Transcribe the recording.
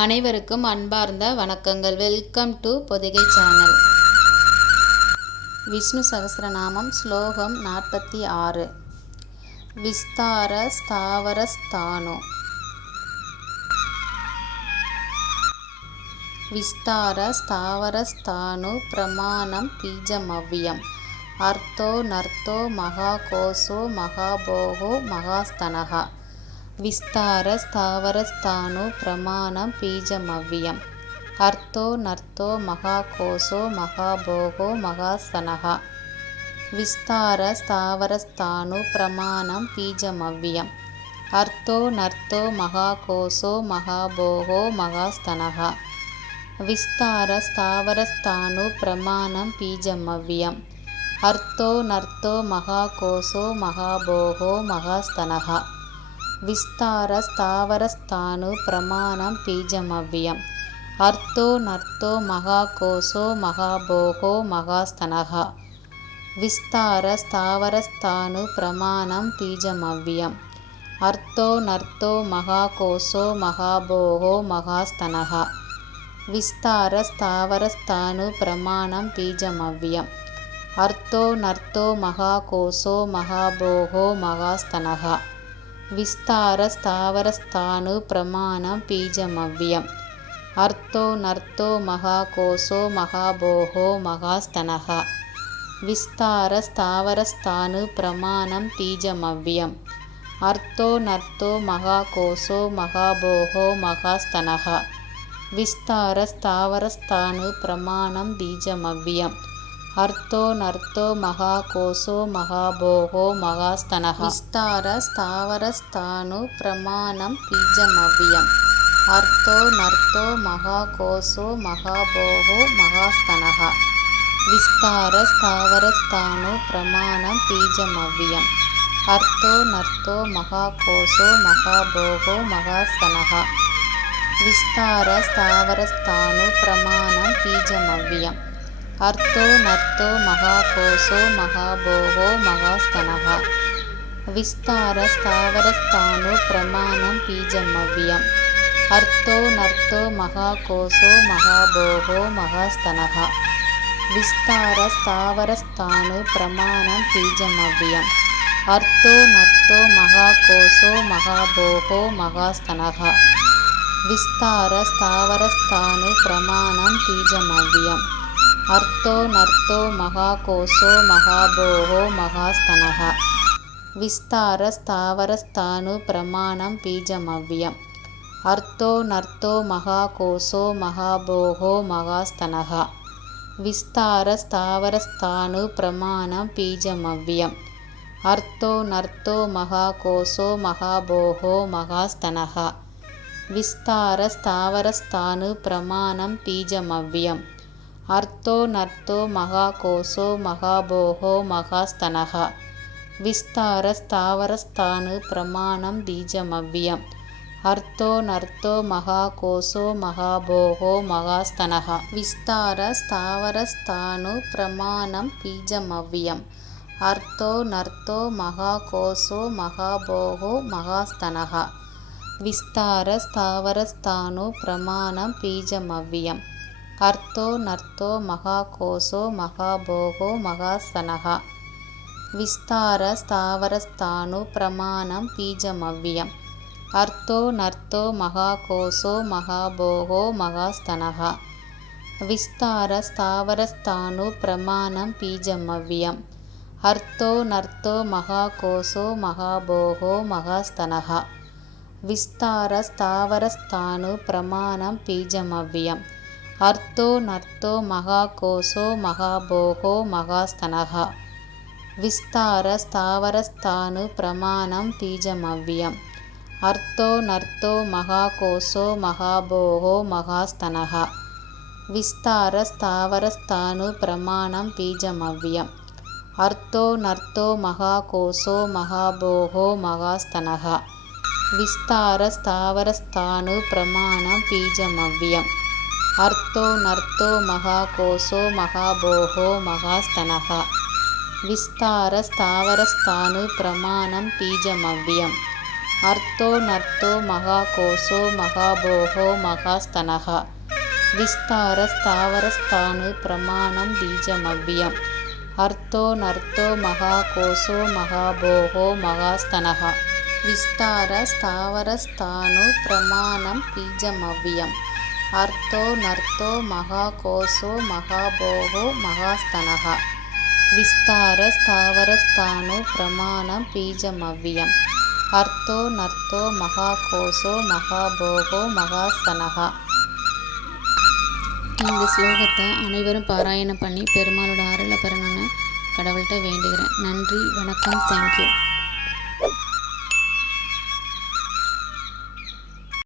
அனைவருக்கும் அன்பார்ந்த வணக்கங்கள். Welcome to Podhigai channel. Vishnu Sahasranamam ஸ்லோகம் 46. விஸ்தார ஸ்தாவரஸ்தானு. விஸ்தார ஸ்தாவரஸ்தானு பிரமாணம் பீஜமவ்யம். அர்த்தோ நர்த்தோ மகாகோசோ மகாபோகோ மகாஸ்தனஹ. விஸ்தார ஸ்தாவரஸ்தானு பிரமாணம் பீஜமவ்யம். அர்த்தோ நர்த்தோ மகாகோசோ மகாபோகோ மகாஸ்தனஹ. விஸ்தார ஸ்தாவரஸ்தானு பிரமாணம் பீஜமவ்யம். அர்த்தோ நர்த்தோ மகாகோசோ மகாபோகோ மகாஸ்தனஹ. விஸ்தார ஸ்தாவரஸ்தானு பிரமாணம் பீஜமவ்யம். அர்த்தோ நர்த்தோ மகாகோசோ மகாபோகோ மகாஸ்தனஹ. விஸ்தார ஸ்தாவரஸ்தானு பிரமாணம் பீஜமவ்யம். அர்த்தோ நர்த்தோ மகாகோசோ மகாபோகோ மகாஸ்தனஹ. விஸ்தார ஸ்தாவரஸ்தானு பிரமாணம் பீஜமவ்யம். அர்த்தோ நர்த்தோ மகாகோசோ மகாபோகோ மகாஸ்தனஹ. விஸ்தார ஸ்தாவரஸ்தானு பிரமாணம் பீஜமவ்யம். அர்த்தோ நர்த்தோ மகாகோசோ மகாபோகோ மகாஸ்தனஹ. விஸ்தார ஸ்தாவரஸ்தானு பிரமாணம் பீஜமவ்யம். அர்த்தோ நர்த்தோ மகாகோசோ மகாபோகோ மகாஸ்தனஹ. விஸ்தார ஸ்தாவரஸ்தானு பிரமாணம் பீஜமவ்யம். அர்த்தோ நர்த்தோ மகாகோசோ மகாபோகோ மகாஸ்தனஹ. விஸ்தார ஸ்தாவரஸ்தானு பிரமாணம் பீஜமவ்யம். அர்த்தோ நர்த்தோ மகாகோசோ மகாபோகோ மகாஸ்தனஹ. விஸ்தார ஸ்தாவரஸ்தானு பிரமாணம் பீஜமவ்யம். அர்த்தோ நர்த்தோ மகாகோசோ மகாபோகோ மகாஸ்தனஹ. விஸ்தார ஸ்தாவரஸ்தானு பிரமாணம் பீஜமவ்யம். அர்த்தோ நர்த்தோ மகாகோசோ மகாபோகோ மகாஸ்தனஹ. விஸ்தார ஸ்தாவரஸ்தானு பிரமாணம் பீஜமவ்யம். அர்த்தோ நர்த்தோ மகாகோசோ மகாபோகோ மகாஸ்தனஹ. விஸ்தார ஸ்தாவரஸ்தானு பிரமாணம் பீஜமவ்யம். அர்த்தோ நர்த்தோ மகாகோசோ மகாபோகோ மகாஸ்தனஹ. விஸ்தார ஸ்தாவரஸ்தானு பிரமாணம் பீஜமவ்யம். அர்த்தோ நர்த்தோ மகாகோசோ மகாபோகோ மகாஸ்தனஹ. விஸ்தார ஸ்தாவரஸ்தானு பிரமாணம் பீஜமவ்யம். அர்த்தோ நர்த்தோ மகாகோசோ மகாபோகோ மகாஸ்தனஹ. விஸ்தார ஸ்தாவரஸ்தானு பிரமாணம் பீஜமவ்யம். அர்த்தோ நர்த்தோ மகாகோசோ மகாபோகோ மகாஸ்தனஹ. விஸ்தார ஸ்தாவரஸ்தானு பிரமாணம் பீஜமவ்யம். அர்த்தோ நர்த்தோ மகாகோசோ மகாபோகோ மகாஸ்தனஹ. விஸ்தார ஸ்தாவரஸ்தானு பிரமாணம் பீஜமவ்யம். அர்த்தோ நர்த்தோ மகாகோசோ மகாபோகோ மகாஸ்தனஹ. விஸ்தார ஸ்தாவரஸ்தானு பிரமாணம் பீஜமவ்யம். அர்த்தோ நர்த்தோ மகாகோசோ மகாபோகோ மகாஸ்தனஹ. விஸ்தார ஸ்தாவரஸ்தானு பிரமாணம் பீஜமவ்யம். அர்த்தோ நர்த்தோ மகாகோசோ மகாபோகோ மகாஸ்தனஹ. விஸ்தார ஸ்தாவரஸ்தானு பிரமாணம் பீஜமவ்யம். அர்த்தோ நர்த்தோ மகாகோசோ மகாபோகோ மகாஸ்தனஹ. விஸ்தார ஸ்தாவரஸ்தானு பிரமாணம் பீஜமவ்யம். அர்த்தோ நர்த்தோ மகாகோசோ மகாபோகோ மகாஸ்தனஹ. விஸ்தார ஸ்தாவரஸ்தானு பிரமாணம் பீஜமவ்யம். அர்த்தோ நர்த்தோ மகாகோசோ மகாபோகோ மகாஸ்தனஹ. விஸ்தார ஸ்தாவரஸ்தானு பிரமாணம் பீஜமவ்யம். அர்த்தோ நர்த்தோ மகாகோசோ மகாபோகோ மகாஸ்தனஹ. விஸ்தார ஸ்தாவரஸ்தானு பிரமாணம் பீஜமவ்யம். அர்த்தோ நர்த்தோ மகாகோசோ மகாபோகோ மகாஸ்தனஹ. விஸ்தார ஸ்தாவரஸ்தானு பிரமாணம் பீஜமவ்யம். அர்த்தோ நர்த்தோ மகாகோசோ மகாபோகோ மகாஸ்தனஹ. விஸ்தார ஸ்தாவரஸ்தானு பிரமாணம் பீஜமவ்யம். அர்த்தோ நர்த்தோ மகாகோசோ மகாபோகோ மகாஸ்தனஹ. விஸ்தார ஸ்தாவரஸ்தானு பிரமாணம் பீஜமவ்யம். அர்த்தோ நர்த்தோ மகாகோசோ மகாபோகோ மகாஸ்தனः விஸ்தார ஸ்தாவரஸ்தானு பிரமாணம் பீஜமவ்யம் அர்த்தோ நர்த்தோ மகாகோசோ மகாபோகோ மகாஸ்தனः விஸ்தார ஸ்தாவரஸ்தானு பிரமாணம் பீஜமவ்யம் அர்த்தோ நர்த்தோ மகாகோசோ மகாபோகோ மகாஸ்தனः விஸ்தார ஸ்தாவரஸ்தானு பிரமாணம் பீஜமவ்யம் அர்த்தோ நர்த்தோ மகாகோசோ மகாபோகோ மகாஸ்தனः. இந்த ஸ்லோகத்தை அனைவரும் பாராயணம் பண்ணி பெருமாளோட அருளை பெறணும்னு கடவுள்கிட்ட வேண்டுகிறேன். நன்றி, வணக்கம், தேங்க்யூ.